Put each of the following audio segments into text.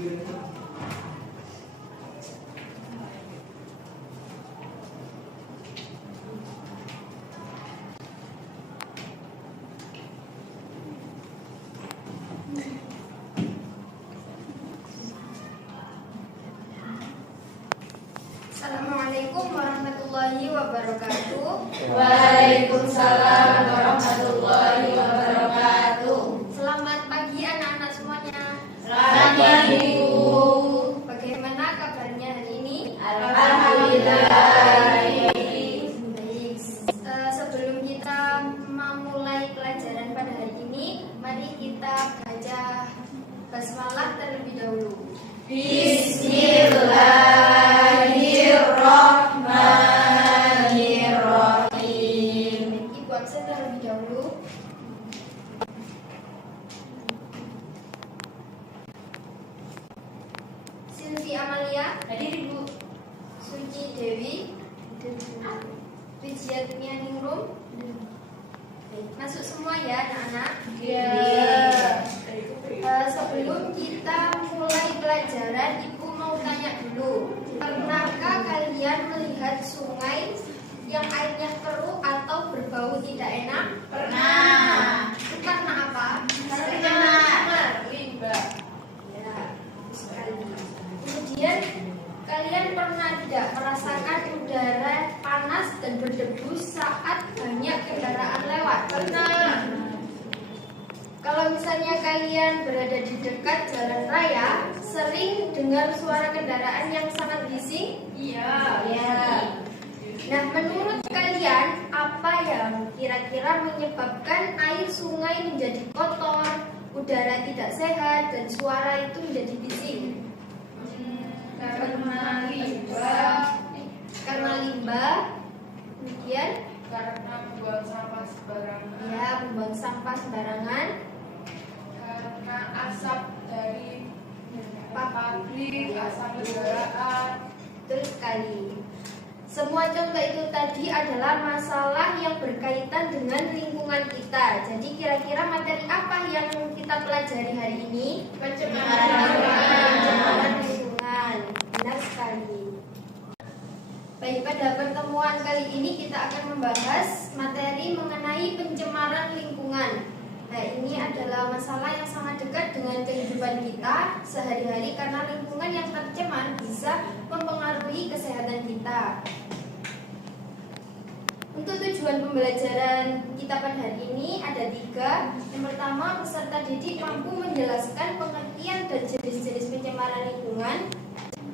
Assalamualaikum warahmatullahi wabarakatuh. Waalaikumsalam warahmatullahi wabarakatuh. Selamat pagi anak-anak semuanya. Selamat pagi, Bu. Bagaimana kabarnya hari ini? Alhamdulillah. Baik. Sebelum kita memulai pelajaran pada hari ini, mari kita baca basmalah terlebih dahulu. Bismillahirrahmanirrahim. Ibu absen terlebih dahulu. Silvi Amalia, Hadir, Bu. Suci Dewi, Wijiatmia Ningrum. Masuk semua ya anak-anak. Sebelum kita mulai pelajaran, Ibu mau tanya dulu. Pernahkah kalian melihat sungai yang airnya keruh atau berbau tidak enak? Pernah. Itu karena apa? Karena limbah. Ya, sekali. Kemudian kalian pernah tidak merasakan udara panas dan berdebu saat banyak kendaraan lewat? Pernah. Kalau misalnya kalian berada di dekat jalan raya, sering dengar suara kendaraan yang sangat bising? Iya. Ya. Nah, menurut kalian apa yang kira-kira menyebabkan air sungai menjadi kotor, udara tidak sehat, dan suara itu menjadi bising? Karena limbah. Karena limbah, kemudian Karena membuang sampah sembarangan. ya membuang sampah sembarangan, Karena asap dari pabrik, asap kendaraan. betul sekali. Semua contoh itu tadi adalah masalah yang berkaitan dengan lingkungan kita. Jadi kira-kira materi apa yang kita pelajari hari ini? Pencemaran lingkungan. Benar sekali. Baik, pada pertemuan kali ini kita akan membahas materi mengenai pencemaran lingkungan. Nah, ini adalah masalah yang sangat dekat dengan kehidupan kita sehari-hari karena lingkungan yang tercemar bisa mempengaruhi kesehatan kita. Untuk tujuan pembelajaran kita pada hari ini ada 3. Yang pertama, peserta didik mampu menjelaskan pengertian dan jenis-jenis pencemaran lingkungan.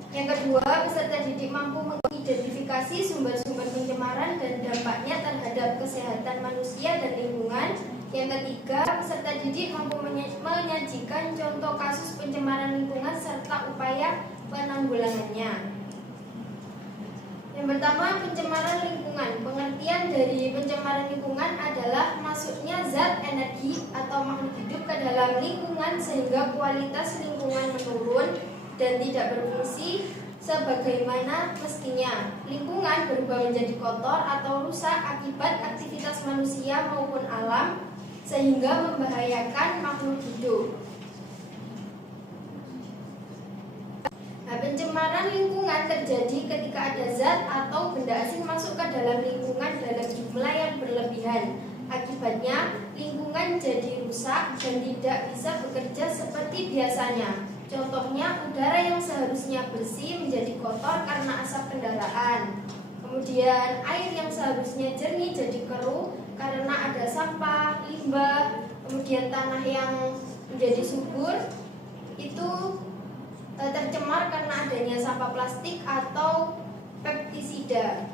Yang kedua, peserta didik mampu mengidentifikasi sumber-sumber pencemaran dan dampaknya terhadap kesehatan manusia dan lingkungan. Yang ketiga, peserta didik mampu menyajikan contoh kasus pencemaran lingkungan serta upaya penanggulangannya. Yang pertama, pencemaran lingkungan. Pengertian dari pencemaran lingkungan adalah masuknya zat, energi, atau makhluk hidup ke dalam lingkungan sehingga kualitas lingkungan menurun dan tidak berfungsi sebagaimana mestinya. Lingkungan berubah menjadi kotor atau rusak akibat aktivitas manusia maupun alam sehingga membahayakan makhluk hidup. Nah, pencemaran lingkungan terjadi ketika ada zat atau benda asing masuk ke dalam lingkungan dalam jumlah yang berlebihan. Akibatnya, lingkungan jadi rusak dan tidak bisa bekerja seperti biasanya. Contohnya, udara yang seharusnya bersih menjadi kotor karena asap kendaraan. Kemudian, air yang seharusnya jernih jadi keruh karena ada sampah, limbah. Kemudian, tanah yang menjadi subur itu tercemar karena adanya sampah plastik atau pestisida.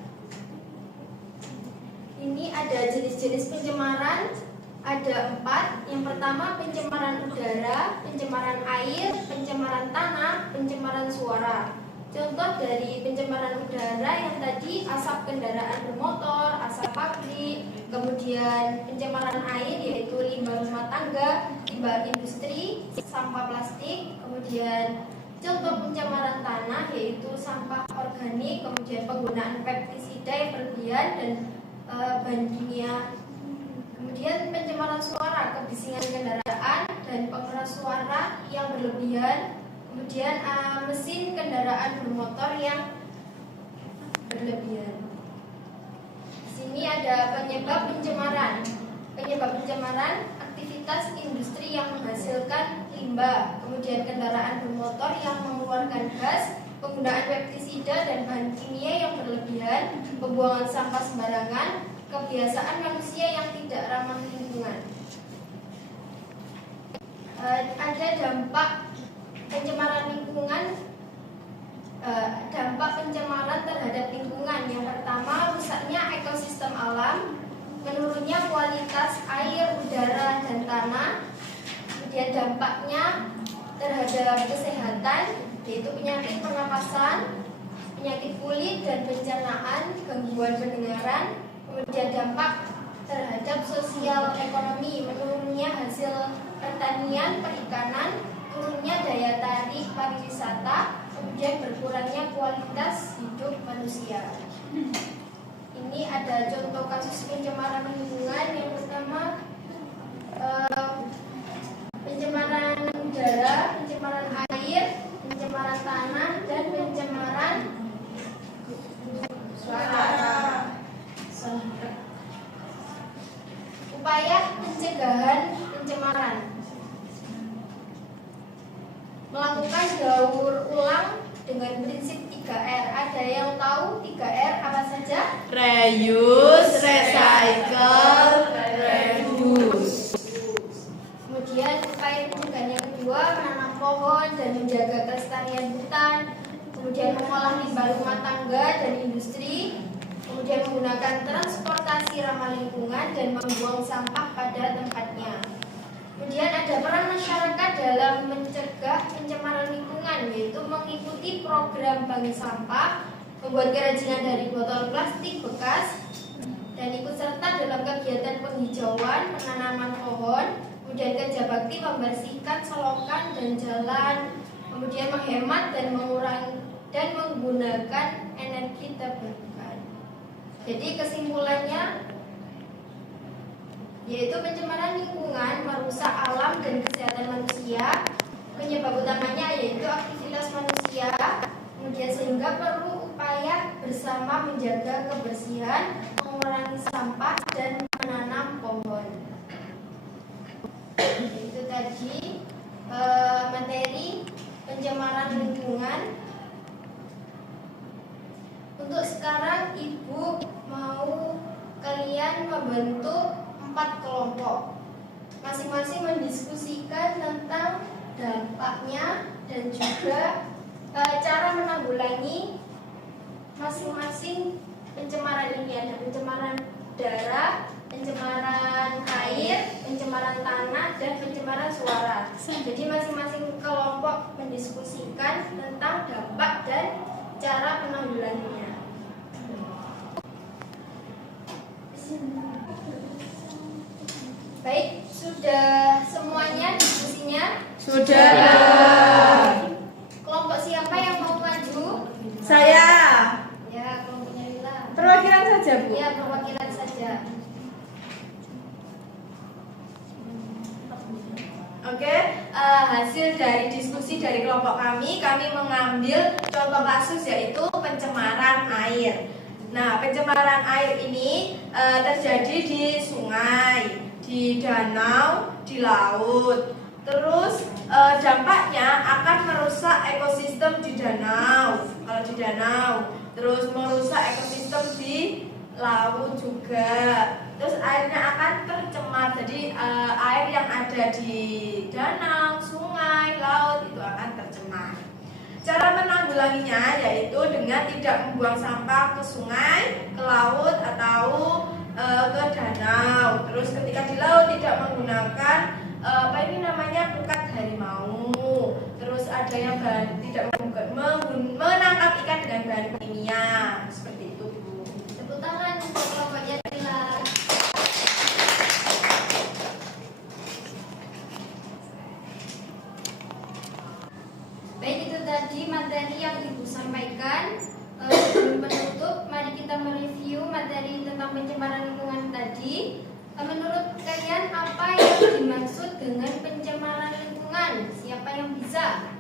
Ini ada jenis-jenis pencemaran, ada 4. Yang pertama, pencemaran udara, pencemaran air, pencemaran tanah, pencemaran suara. Contoh dari pencemaran udara yang tadi asap kendaraan bermotor, asap pabrik. Kemudian pencemaran air yaitu limbah rumah tangga, limbah industri, sampah plastik. Kemudian contoh pencemaran tanah yaitu sampah organik, kemudian penggunaan pestisida yang berlebihan dan bahan kimia. Kemudian pencemaran suara, kebisingan kendaraan dan pengeras suara yang berlebihan. Kemudian mesin kendaraan bermotor yang berlebihan. Di sini ada penyebab pencemaran. Penyebab pencemaran aktivitas industri yang menghasilkan limbah, kemudian kendaraan bermotor yang mengeluarkan gas, penggunaan pestisida dan bahan kimia yang berlebihan, pembuangan sampah sembarangan, kebiasaan manusia yang tidak ramah lingkungan. Ada dampak pencemaran lingkungan, dampak pencemaran terhadap lingkungan. Yang pertama, rusaknya ekosistem alam, menurunnya kualitas air, udara, dan tanah. Kemudian dampaknya terhadap kesehatan, yaitu penyakit pernapasan, penyakit kulit dan pencernaan, gangguan pendengaran. Kemudian dampak terhadap sosial ekonomi, menurunnya hasil pertanian, perikanan, turunnya daya tarik pariwisata, kemudian berkurangnya kualitas hidup manusia. Ini ada contoh kasus pencemaran lingkungan. Yang pertama, pencemaran udara, pencemaran air, pencemaran tanah, dan pencemaran suara. Upaya pencegahan pencemaran: melakukan daur ulang dengan prinsip 3R. Ada yang tahu 3R apa saja? Reuse, recycle, reduce. Kemudian upaya pencegahan yang kedua, menanam pohon dan menjaga kelestarian hutan. Kemudian mengolah limbah rumah tangga dan industri. Kemudian menggunakan transportasi ramah lingkungan dan membuang sampah pada tempatnya. Kemudian ada peran masyarakat dalam mencegah pencemaran lingkungan, yaitu mengikuti program bank sampah, membuat kerajinan dari botol plastik bekas, dan ikut serta dalam kegiatan penghijauan, penanaman pohon. Kemudian kerja bakti membersihkan selokan dan jalan. Kemudian menghemat dan mengurangi dan menggunakan energi terbarukan. Jadi kesimpulannya, yaitu pencemaran lingkungan merusak alam dan kesehatan manusia. Penyebab utamanya yaitu aktivitas manusia. Kemudian sehingga perlu upaya bersama menjaga kebersihan, mengurangi sampah, dan menanam pohon. Itu tadi materi pencemaran lingkungan. Untuk sekarang Ibu mau kalian membentuk 4 kelompok, masing-masing mendiskusikan tentang dampaknya dan juga cara menanggulangi masing-masing pencemaran ini. Ada pencemaran udara, pencemaran air, pencemaran tanah, dan pencemaran suara. Jadi masing-masing kelompok mendiskusikan tentang dampak dan cara penanggulanginya. Baik, sudah semuanya diskusinya? Sudah. Kelompok siapa yang mau maju? Saya. Ya, kelompoknya Lila. Perwakilan saja, Bu. Ya, perwakilan saja. Oke, hasil dari diskusi dari kelompok kami mengambil contoh kasus yaitu pencemaran air. Nah, pencemaran air ini terjadi di sungai, di danau, di laut. Terus dampaknya akan merusak ekosistem di danau, kalau di danau. Terus merusak ekosistem di laut juga. Terus airnya akan tercemar. Jadi air yang ada di danau, sungai, laut itu akan tercemar. Cara menanggulanginya yaitu dengan tidak membuang sampah ke sungai, ke laut, atau ke danau. Terus ketika di laut tidak menggunakan pukat harimau. Terus ada yang tidak menangkap ikan dengan bahan kimia. Seperti itu, Bu. Tepuk tangan untuk kelompoknya Lila. Baik, itu tadi materi yang Ibu sampaikan. Sebelum penutup, mari kita mereview materi tentang pencemaran lingkungan tadi. Menurut kalian apa yang dimaksud dengan pencemaran lingkungan? Siapa yang bisa?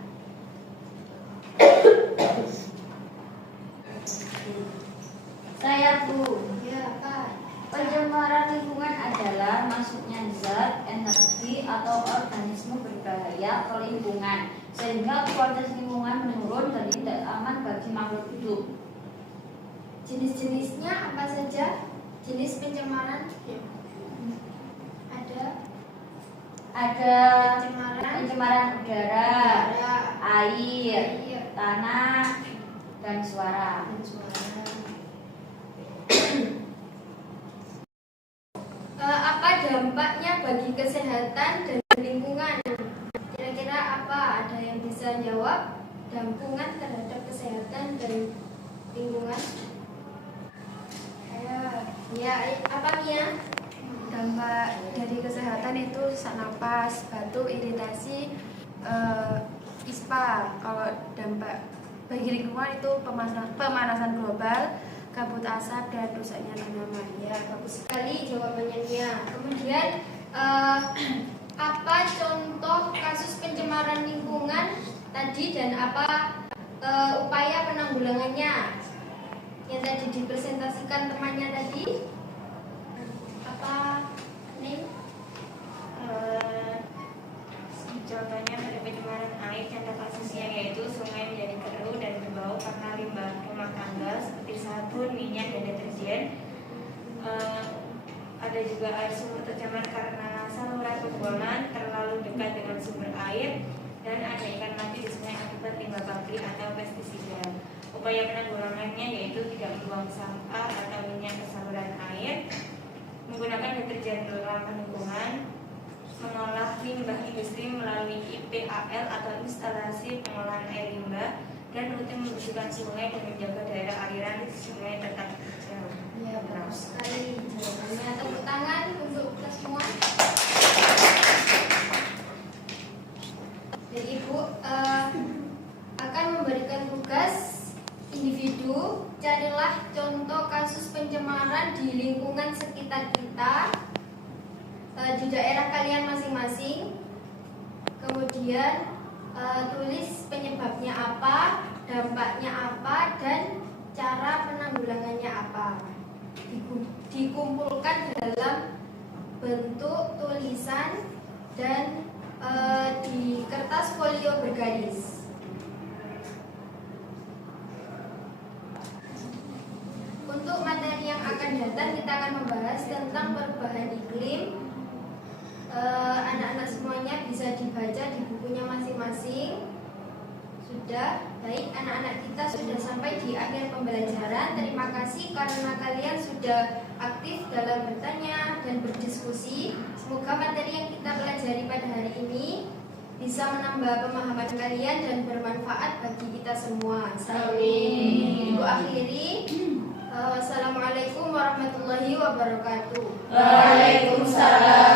Saya Bu. Ya, Pak. Pencemaran lingkungan adalah masuknya zat, energi, atau organisme berbahaya ke lingkungan sehingga kualitas lingkungan menurun dan tidak aman bagi makhluk hidup. Jenis-jenisnya apa saja? Jenis pencemaran? Ada Pencemaran udara, udara, air, air, tanah, dan suara. dan suara. Apa dampaknya bagi kesehatan dan lingkungan? Kira-kira apa? Ada yang bisa jawab? Dampungan terhadap kesehatan dan lingkungan? Ya, apa Mia? Dampak dari kesehatan itu sesak napas, batuk, iritasi, ispa. Kalau dampak bagi lingkungan itu pemanasan global, kabut asap, dan rusaknya tanaman. Ya, bagus sekali jawabannya Mia. Kemudian apa contoh kasus pencemaran lingkungan tadi dan apa upaya penanggulangannya yang tadi dipresentasikan temannya tadi? Apa nih? Contohnya pada pencemaran air, contoh kasusnya yaitu sungai menjadi keruh dan berbau karena limbah rumah tangga seperti sabun, minyak, dan deterjen. Ada juga air sumur tercemar karena saluran pembuangan terlalu dekat dengan sumber air, dan ada ikan mati di sungai akibat limbah pabrik atau pestisida. Upaya penanggulangannya yaitu tidak membuang sampah atau minyak ke saluran air, menggunakan deterjen ramah lingkungan, mengolah limbah industri melalui IPAL atau instalasi pengolahan air limbah, dan rutin membersihkan sungai dan menjaga daerah aliran sungai tetap hijau. Ya, bagus sekali jawabannya. Tepuk tangan untuk kita semua. Jadi Ibu akan memberikan tugas individu, carilah contoh kasus pencemaran di lingkungan sekitar kita di daerah kalian masing-masing. Kemudian tulis penyebabnya apa, dampaknya apa, dan cara penanggulangannya apa. Dikumpulkan dalam bentuk tulisan dan di kertas folio bergaris. Untuk materi yang akan datang, kita akan membahas tentang perubahan iklim. Anak-anak semuanya bisa dibaca di bukunya masing-masing. Sudah, baik, anak-anak kita sudah sampai di akhir pembelajaran. Terima kasih karena kalian sudah aktif dalam bertanya dan berdiskusi. Semoga materi yang kita pelajari pada hari ini bisa menambah pemahaman kalian dan bermanfaat bagi kita semua. Amin. Ibu akhiri. Wassalamualaikum warahmatullahi wabarakatuh. Waalaikumsalam.